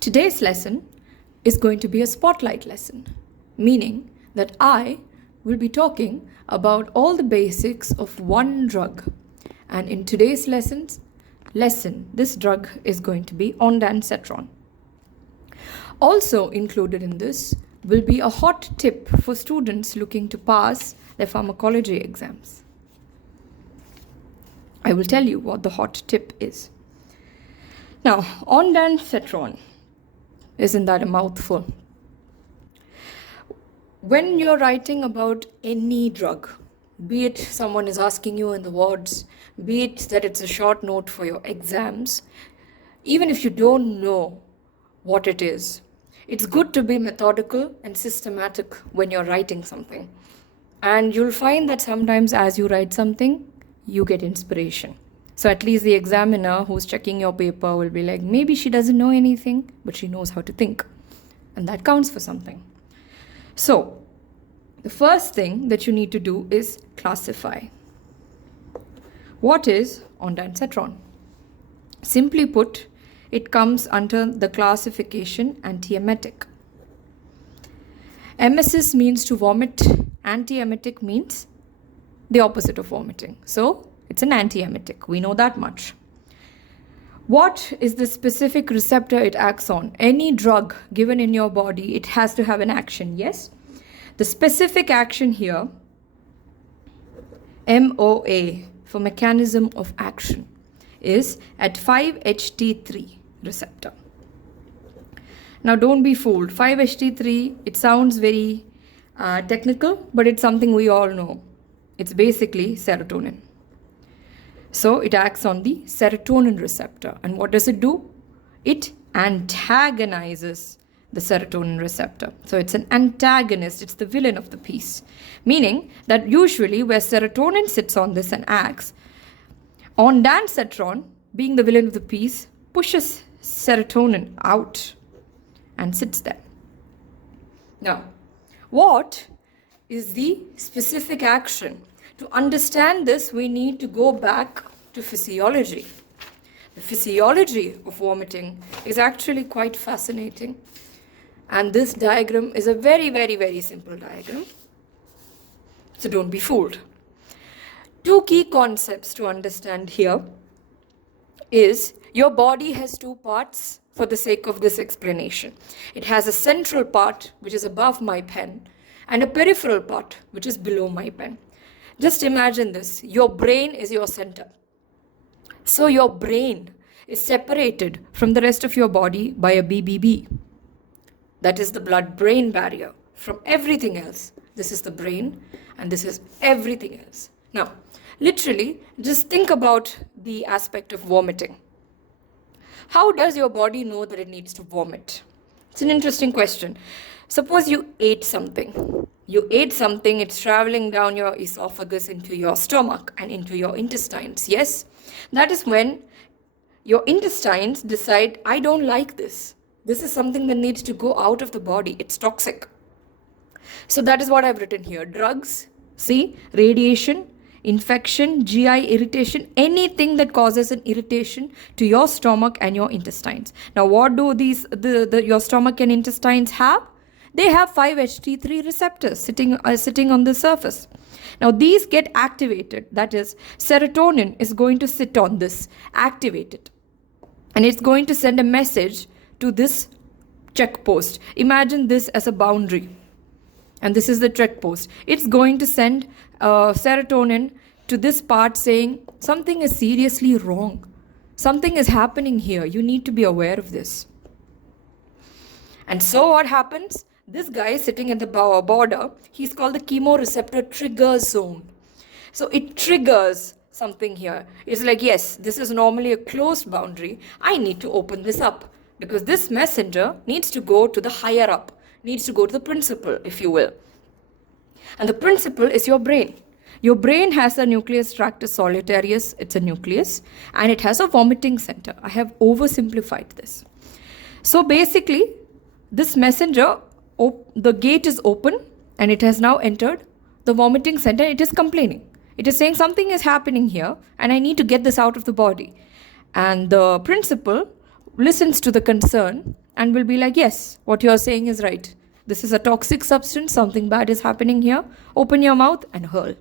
Today's lesson is going to be a spotlight lesson, meaning that I will be talking about all the basics of one drug. And in today's lesson, this drug is going to be Ondansetron. Also included in this will be a hot tip for students looking to pass their pharmacology exams. I will tell you what the hot tip is. Now, Ondansetron, isn't that a mouthful? When you're writing about any drug, be it someone is asking you in the wards, be it that it's a short note for your exams, even if you don't know what it is, it's good to be methodical and systematic when you're writing something. And you'll find that sometimes as you write something, you get inspiration. So at least the examiner who's checking your paper will be like, maybe she doesn't know anything, but she knows how to think. And that counts for something. So the first thing that you need to do is classify. What is Ondansetron? Simply put, it comes under the classification antiemetic. Emesis means to vomit. Antiemetic means the opposite of vomiting. So it's an antiemetic. We know that much. What is the specific receptor it acts on? Any drug given in your body, it has to have an action, yes? The specific action here, MOA, for mechanism of action, is at 5-HT3 receptor. Now don't be fooled. 5-HT3, it sounds very technical, but it's something we all know. It's basically serotonin. So it acts on the serotonin receptor. And what does it do? It antagonizes the serotonin receptor. So it's an antagonist. It's the villain of the piece. Meaning that usually where serotonin sits on this and acts, Ondansetron, being the villain of the piece, pushes serotonin out and sits there. Now, what is the specific action? To understand this, we need to go back to physiology. The physiology of vomiting is actually quite fascinating. And this diagram is a very, very, very simple diagram. So don't be fooled. Two key concepts to understand here is your body has two parts for the sake of this explanation. It has a central part, which is above my pen, and a peripheral part, which is below my pen. Just imagine this. Your brain is your center. So your brain is separated from the rest of your body by a BBB. That is the blood-brain barrier from everything else. This is the brain and this is everything else. Now, literally, just think about the aspect of vomiting. How does your body know that it needs to vomit? It's an interesting question. Suppose you ate something. You ate something, it's traveling down your esophagus into your stomach and into your intestines, yes? That is when your intestines decide, I don't like this. This is something that needs to go out of the body. It's toxic. So that is what I've written here. Drugs, see, radiation, infection, GI irritation, anything that causes an irritation to your stomach and your intestines. Now, what do your stomach and intestines have? They have 5-HT3 receptors sitting on the surface. Now, these get activated. That is, serotonin is going to sit on this, activate it. And it's going to send a message to this check post. Imagine this as a boundary. And this is the check post. It's going to send serotonin to this part saying, something is seriously wrong. Something is happening here. You need to be aware of this. And so what happens? This guy sitting at the border, he's called the chemoreceptor trigger zone. So it triggers something here. It's like, yes, this is normally a closed boundary. I need to open this up because this messenger needs to go to the higher up, needs to go to the principal, if you will. And the principal is your brain. Your brain has a nucleus tractus solitarius, it's a nucleus, and it has a vomiting center. I have oversimplified this. So basically, this messenger, the gate is open and it has now entered the vomiting center. It is complaining. It is saying something is happening here and I need to get this out of the body. And the principal listens to the concern and will be like, yes, what you're saying is right. This is a toxic substance, something bad is happening here. Open your mouth and hurl.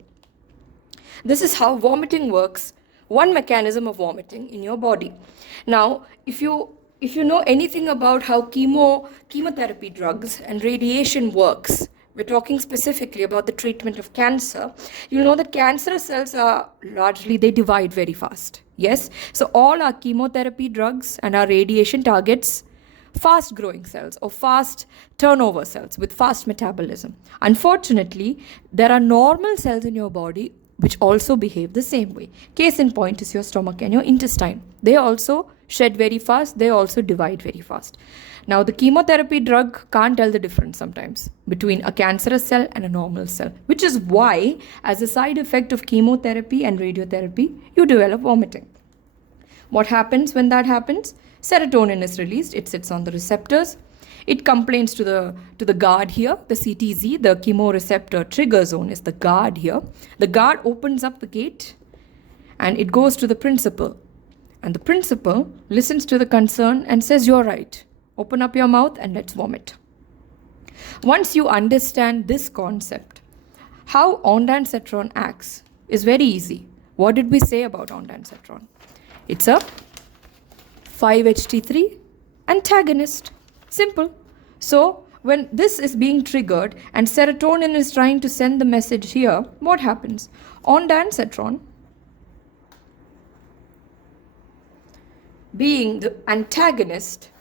This is how vomiting works, one mechanism of vomiting in your body. Now, if you know anything about how chemotherapy drugs and radiation works, we're talking specifically about the treatment of cancer, you'll know that cancerous cells are largely, they divide very fast. Yes? So all our chemotherapy drugs and our radiation targets fast growing cells or fast turnover cells with fast metabolism. Unfortunately, there are normal cells in your body which also behave the same way. Case in point is your stomach and your intestine. They also shed very fast, they also divide very fast. Now, the chemotherapy drug can't tell the difference sometimes between a cancerous cell and a normal cell, which is why, as a side effect of chemotherapy and radiotherapy, you develop vomiting. What happens when that happens? Serotonin is released, it sits on the receptors. It complains to the guard here, the CTZ, the chemoreceptor trigger zone is the guard here. The guard opens up the gate and it goes to the principal. And the principal listens to the concern and says, you're right. Open up your mouth and let's vomit. Once you understand this concept, how ondansetron acts is very easy. What did we say about ondansetron? It's a 5-HT3 antagonist. Simple. So when this is being triggered and serotonin is trying to send the message here, what happens? Ondansetron, being the antagonist,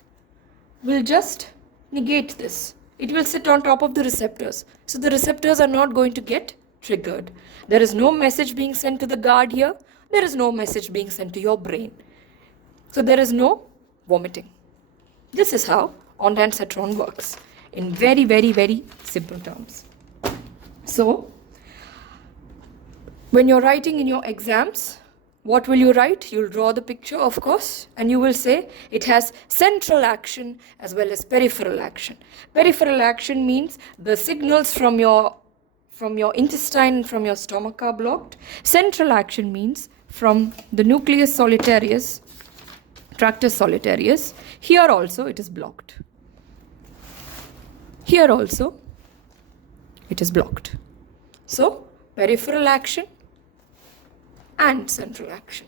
will just negate this. It will sit on top of the receptors. So the receptors are not going to get triggered. There is no message being sent to the guard here. There is no message being sent to your brain. So there is no vomiting. This is how ondansetron works in very, very, very simple terms. So when you're writing in your exams, what will you write? You'll draw the picture, of course, and you will say it has central action as well as peripheral action. Peripheral action means the signals from your intestine and from your stomach are blocked. Central action means from the nucleus solitarius, tractus solitarius. Here also it is blocked. Here also it is blocked. So, peripheral action and central action.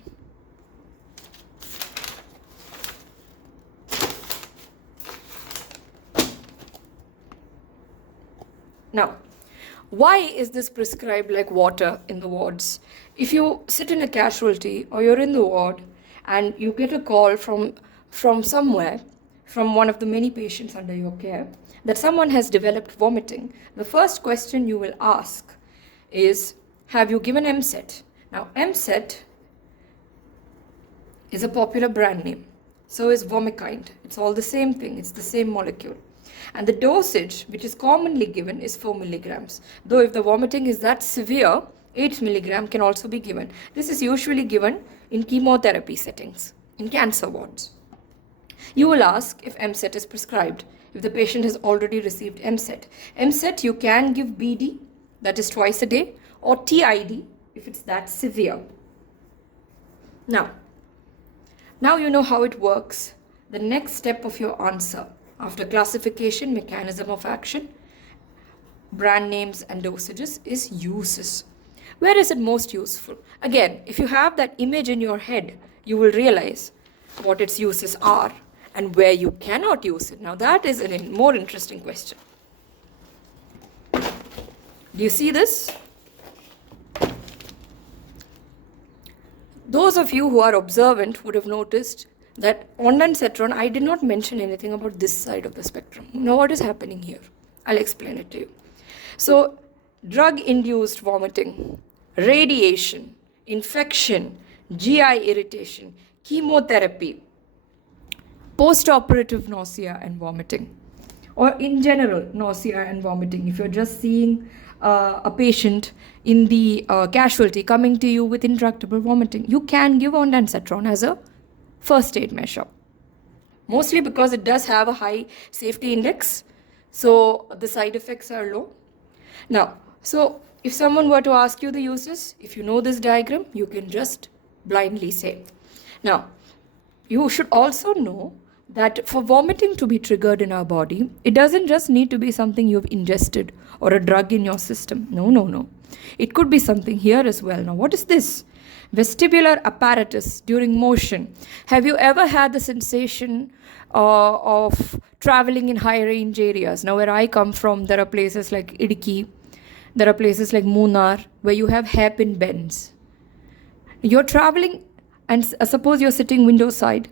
Now, why is this prescribed like water in the wards? If you sit in a casualty or you're in the ward and you get a call from somewhere, from one of the many patients under your care, that someone has developed vomiting, the first question you will ask is, have you given MSET? Now, MSET is a popular brand name. So is Vomikind. It's all the same thing. It's the same molecule. And the dosage, which is commonly given, is 4 milligrams. Though if the vomiting is that severe, 8 milligram can also be given. This is usually given in chemotherapy settings, in cancer wards. You will ask if MSET is prescribed, if the patient has already received MSET. MSET, you can give BD, that is twice a day, or TID, if it's that severe. Now you know how it works. The next step of your answer, after classification, mechanism of action, brand names and dosages, is uses. Where is it most useful? Again, if you have that image in your head, you will realize what its uses are and where you cannot use it. Now that is a more interesting question. Do you see this? Those of you who are observant would have noticed that ondansetron, I did not mention anything about this side of the spectrum. Now what is happening here? I'll explain it to you. So, drug-induced vomiting, radiation, infection, GI irritation, chemotherapy, post-operative nausea and vomiting, or in general nausea and vomiting. If you're just seeing a patient in the casualty coming to you with intractable vomiting, you can give ondansetron as a first aid measure. Mostly because it does have a high safety index, so the side effects are low. Now, so If someone were to ask you the uses, if you know this diagram, you can just blindly say. Now, you should also know that for vomiting to be triggered in our body, it doesn't just need to be something you've ingested or a drug in your system. No, no, no. It could be something here as well. Now, what is this? Vestibular apparatus during motion. Have you ever had the sensation of traveling in high range areas? Now, where I come from, there are places like Idiki, there are places like Munnar, where you have hairpin bends. You're traveling, and suppose you're sitting window side,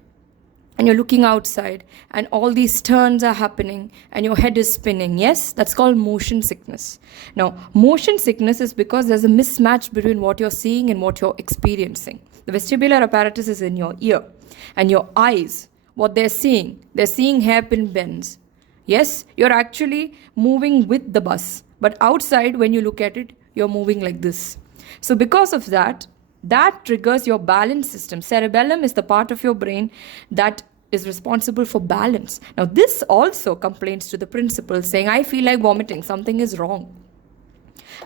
and you're looking outside, and all these turns are happening, and your head is spinning. Yes, that's called motion sickness. Now, motion sickness is because there's a mismatch between what you're seeing and what you're experiencing. The vestibular apparatus is in your ear, and your eyes, what they're seeing hairpin bends. Yes, you're actually moving with the bus, but outside, when you look at it, you're moving like this. So because of that, that triggers your balance system. Cerebellum is the part of your brain that is responsible for balance. Now, this also complains to the principal saying, I feel like vomiting, something is wrong.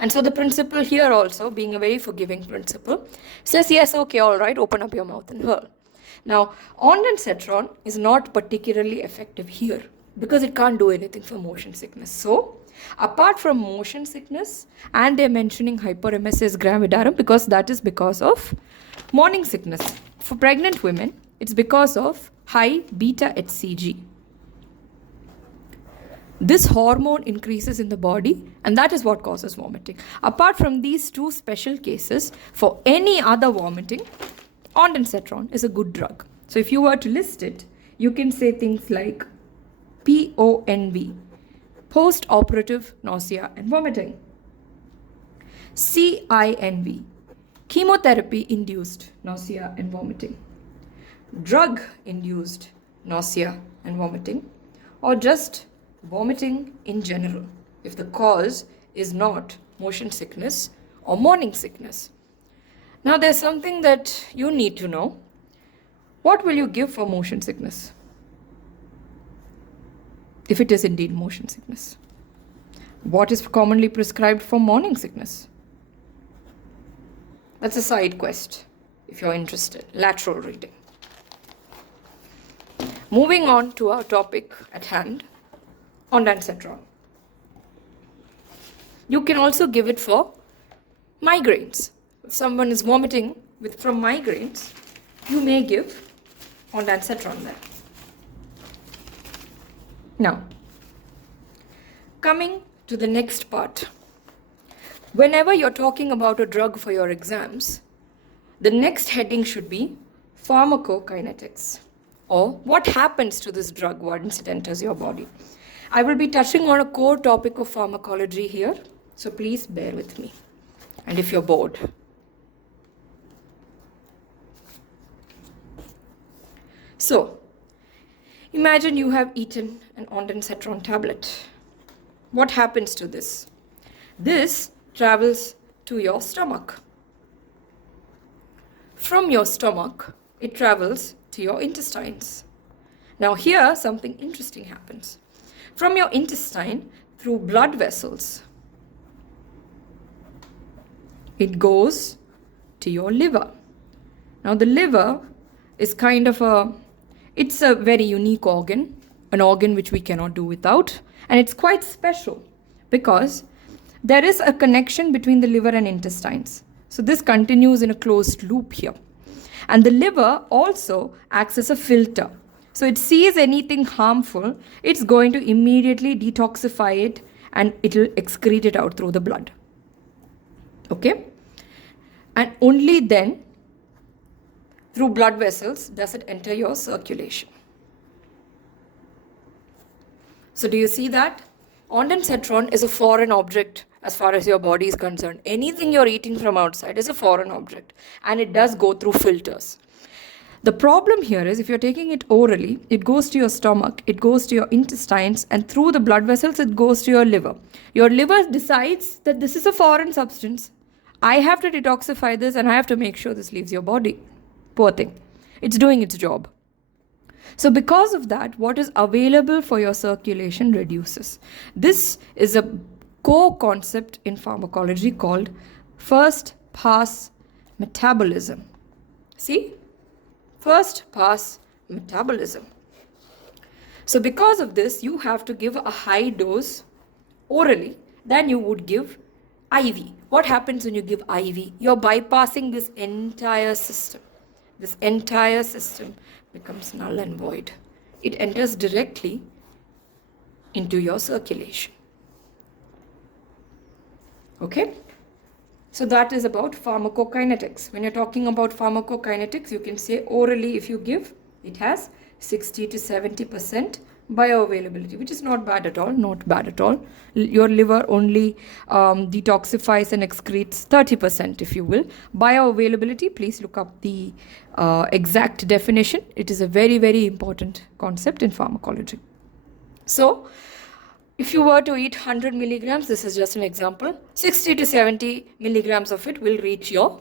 And so the principal here also, being a very forgiving principal, says, yes, okay, all right, open up your mouth and hurl. Now, ondansetron is not particularly effective here because it can't do anything for motion sickness. So, apart from motion sickness, and they're mentioning hyperemesis gravidarum because that is because of morning sickness. For pregnant women, it's because of high beta HCG. This hormone increases in the body, and that is what causes vomiting. Apart from these two special cases, for any other vomiting, ondansetron is a good drug. So if you were to list it, you can say things like PONV, post-operative nausea and vomiting. CINV, chemotherapy-induced nausea and vomiting. Drug-induced nausea and vomiting, or just vomiting in general, if the cause is not motion sickness or morning sickness. Now, there's something that you need to know. What will you give for motion sickness? If it is indeed motion sickness. What is commonly prescribed for morning sickness? That's a side quest, if you're interested. Lateral reading. Moving on to our topic at hand, ondansetron. You can also give it for migraines. If someone is vomiting from migraines, you may give ondansetron there. Now, coming to the next part. Whenever you're talking about a drug for your exams, the next heading should be pharmacokinetics, or what happens to this drug once it enters your body. I will be touching on a core topic of pharmacology here, so please bear with me. And if you're bored. So, imagine you have eaten an ondansetron tablet. What happens to this? This travels to your stomach. From your stomach, it travels to your intestines. Now here, something interesting happens. From your intestine, through blood vessels, it goes to your liver. Now the liver is it's a very unique organ, an organ which we cannot do without, and it's quite special because there is a connection between the liver and intestines. So this continues in a closed loop here. And the liver also acts as a filter. So it sees anything harmful, it's going to immediately detoxify it and it will excrete it out through the blood. Okay? And only then, through blood vessels, does it enter your circulation. So do you see that? Ondansetron is a foreign object as far as your body is concerned. Anything you're eating from outside is a foreign object, and it does go through filters. The problem here is if you're taking it orally, it goes to your stomach, it goes to your intestines, and through the blood vessels, it goes to your liver. Your liver decides that this is a foreign substance. I have to detoxify this and I have to make sure this leaves your body. Poor thing. It's doing its job. So because of that, what is available for your circulation reduces. This is a core concept in pharmacology called first pass metabolism. See? First pass metabolism. So because of this, you have to give a high dose orally than you would give IV. What happens when you give IV? You're bypassing this entire system. This entire system becomes null and void. It enters directly into your circulation. Okay? So that is about pharmacokinetics. When you're talking about pharmacokinetics, you can say orally if you give, it has 60 to 70% bioavailability, which is not bad at all, not bad at all. Your liver only detoxifies and excretes 30%, if you will. Bioavailability, please look up the exact definition. It is a very, very important concept in pharmacology. So, if you were to eat 100 milligrams, this is just an example, 60 to 70 milligrams of it will reach your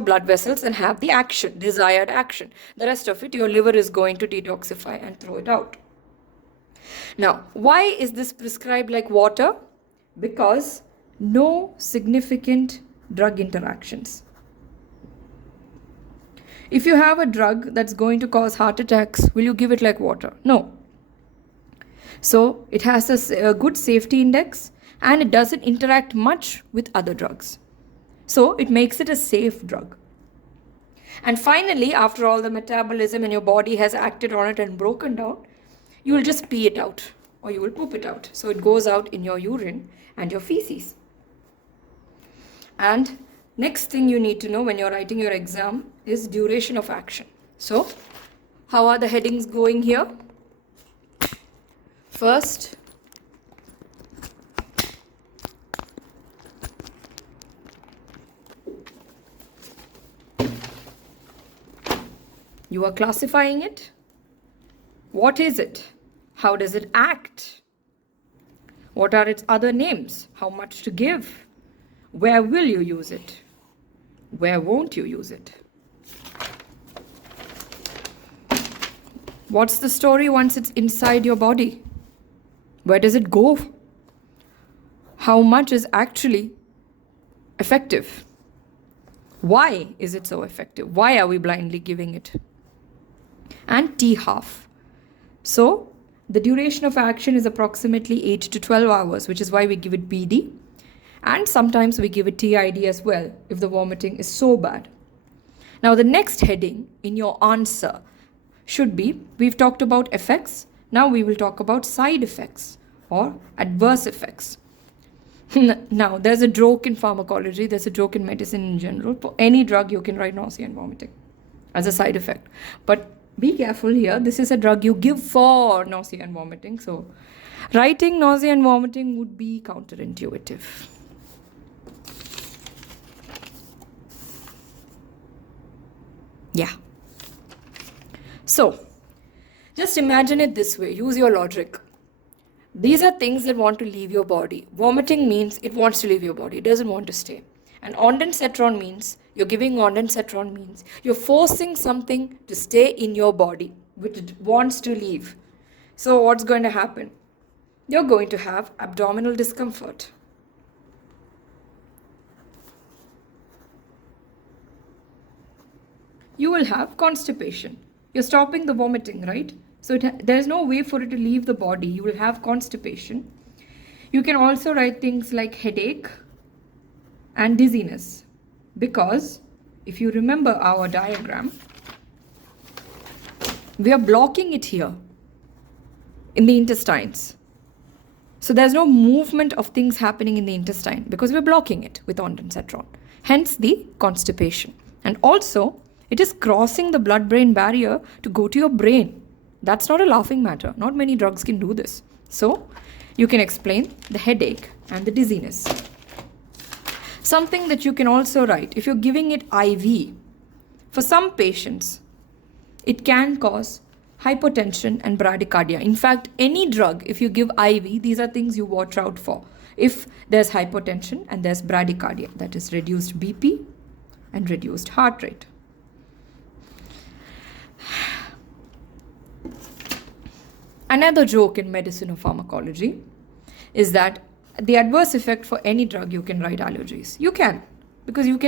blood vessels and have the action, desired action. The rest of it, your liver is going to detoxify and throw it out. Now, why is this prescribed like water? Because no significant drug interactions. If you have a drug that's going to cause heart attacks, will you give it like water? No. So it has a good safety index and it doesn't interact much with other drugs. So it makes it a safe drug. And finally, after all the metabolism and your body has acted on it and broken down, you will just pee it out or you will poop it out. So it goes out in your urine and your feces. And next thing you need to know when you're writing your exam is duration of action. So how are the headings going here? First, you are classifying it. What is it? How does it act? What are its other names? How much to give? Where will you use it? Where won't you use it? What's the story once it's inside your body? Where does it go? How much is actually effective? Why is it so effective? Why are we blindly giving it? And T-half. So the duration of action is approximately 8 to 12 hours, which is why we give it BD. And sometimes we give it TID as well, if the vomiting is so bad. Now the next heading in your answer should be, we've talked about effects. Now we will talk about side effects or adverse effects. Now, there's a joke in pharmacology, there's a joke in medicine in general. For any drug, you can write nausea and vomiting as a side effect. But be careful here, this is a drug you give for nausea and vomiting. So, writing nausea and vomiting would be counterintuitive. Yeah. So, just imagine it this way, use your logic. These are things that want to leave your body. Vomiting means it wants to leave your body, it doesn't want to stay. And ondansetron means, you're giving ondansetron means, you're forcing something to stay in your body, which it wants to leave. So what's going to happen? You're going to have abdominal discomfort. You will have constipation. You're stopping the vomiting, right? So there's no way for it to leave the body. You will have constipation. You can also write things like headache and dizziness. Because if you remember our diagram, we are blocking it here in the intestines. So there's no movement of things happening in the intestine because we're blocking it with ondansetron. Hence the constipation. And also, it is crossing the blood-brain barrier to go to your brain. That's not a laughing matter. Not many drugs can do this. So, you can explain the headache and the dizziness. Something that you can also write, if you're giving it IV, for some patients, it can cause hypotension and bradycardia. In fact, any drug, if you give IV, these are things you watch out for. If there's hypotension and there's bradycardia, that is reduced BP and reduced heart rate. Another joke in medicine or pharmacology is that the adverse effect for any drug, you can write allergies. You can, because you can